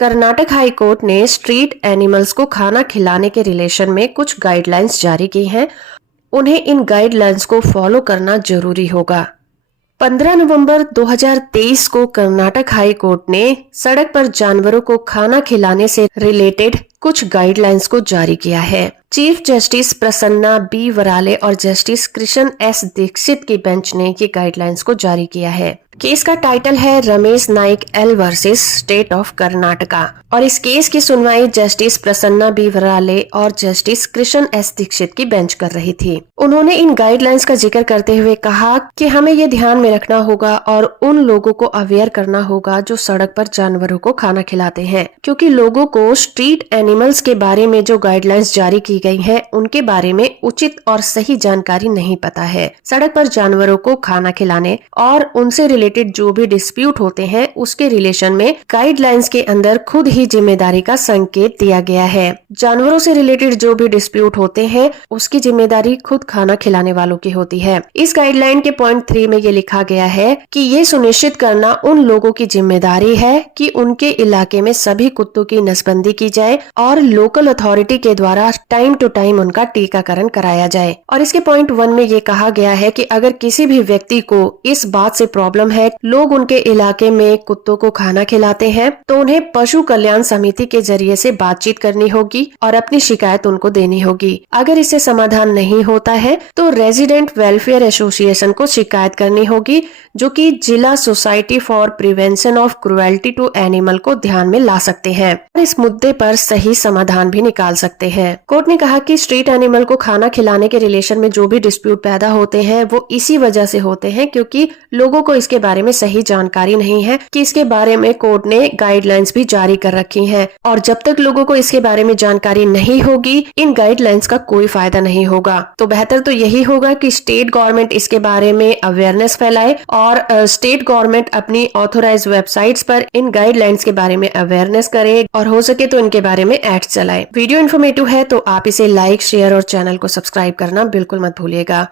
Karnataka high court ने street animals को खाना खिलाने के रिलेशन में कुछ गाइडलाइंस जारी की हैं। उन्हें इन गाइडलाइंस को फॉलो करना जरूरी होगा। 15 नवंबर 2023 को कर्नाटक हाई कोर्ट ने सड़क पर जानवरों को खाना खिलाने से रिलेटेड कुछ गाइडलाइंस को जारी किया है। चीफ जस्टिस प्रसन्ना बी वराले और जस्टिस कृष्ण एस दीक्षित की बेंच ने ये गाइडलाइंस को जारी किया है। केस का टाइटल है Ramesh Naik L versus state of Karnataka और इस केस की सुनवाई जस्टिस प्रसन्ना बी वराले और जस्टिस कृष्ण एस दीक्षित की बेंच कर रही थी। उन्होंने इन गाइडलाइंस का जिक्र करते हुए कहा कि हमें ये ध्यान में रखना होगा और उन लोगों को अवेयर करना होगा जो सड़क पर जानवरों को खाना खिलाते हैं, क्योंकि लोगों को स्ट्रीट एनिमल्स के बारे में जो गाइडलाइंस जारी की गई है उनके बारे में उचित और सही जानकारी नहीं पता है। सड़क पर जानवरों को खाना खिलाने और उनसे रिलेटेड जो भी डिस्प्यूट होते हैं उसके रिलेशन में गाइडलाइंस के अंदर खुद ही जिम्मेदारी का संकेत दिया गया है। जानवरों से रिलेटेड जो भी डिस्प्यूट होते हैं उसकी जिम्मेदारी खुद खाना खिलाने वालों की होती है। इस गाइडलाइन के पॉइंट 3 में ये लिखा गया है कि ये सुनिश्चित करना उन लोगों की जिम्मेदारी है कि उनके इलाके में सभी कुत्तों की नसबंदी की जाए और लोकल अथॉरिटी के द्वारा टाइम टू टाइम उनका टीकाकरण कराया जाए। और इसके पॉइंट 1 में ये कहा गया है कि अगर किसी भी व्यक्ति को इस बात से प्रॉब्लम है लोग उनके इलाके में कुत्तों को खाना खिलाते हैं तो उन्हें पशु कल्याण समिति के जरिए से बातचीत करनी होगी और अपनी शिकायत उनको देनी होगी। अगर इससे समाधान नहीं होता है तो रेजिडेंट वेलफेयर एसोसिएशन को शिकायत करनी होगी, जो कि जिला society for prevention of cruelty to animal को ध्यान में ला सकते हैं और इस मुद्दे पर सही समाधान भी निकाल सकते हैं। कोर्ट ने कहा कि स्ट्रीट एनिमल को खाना खिलाने के रिलेशन में जो भी डिस्प्यूट पैदा होते हैं वो इसी वजह से होते हैं क्योंकि लोगों को इसके बारे में सही जानकारी नहीं है कि इसके बारे में कोर्ट ने गाइडलाइंस भी जारी कर रखी हैं और जब तक लोगों को इसके बारे में जानकारी नहीं होगी इन गाइडलाइंस का कोई फायदा नहीं होगा। तो बेहतर तो यही होगा कि स्टेट गवर्नमेंट इसके बारे में अवेयरनेस फैलाए और स्टेट गवर्नमेंट अपनी ऑथोराइज वेबसाइट्स पर इन गाइडलाइंस के बारे में अवेयरनेस करे और हो सके तो इनके बारे में एड्स चलाए। वीडियो इन्फॉर्मेटिव है तो आप इसे लाइक, शेयर और चैनल को सब्सक्राइब करना बिल्कुल मत भूलिएगा।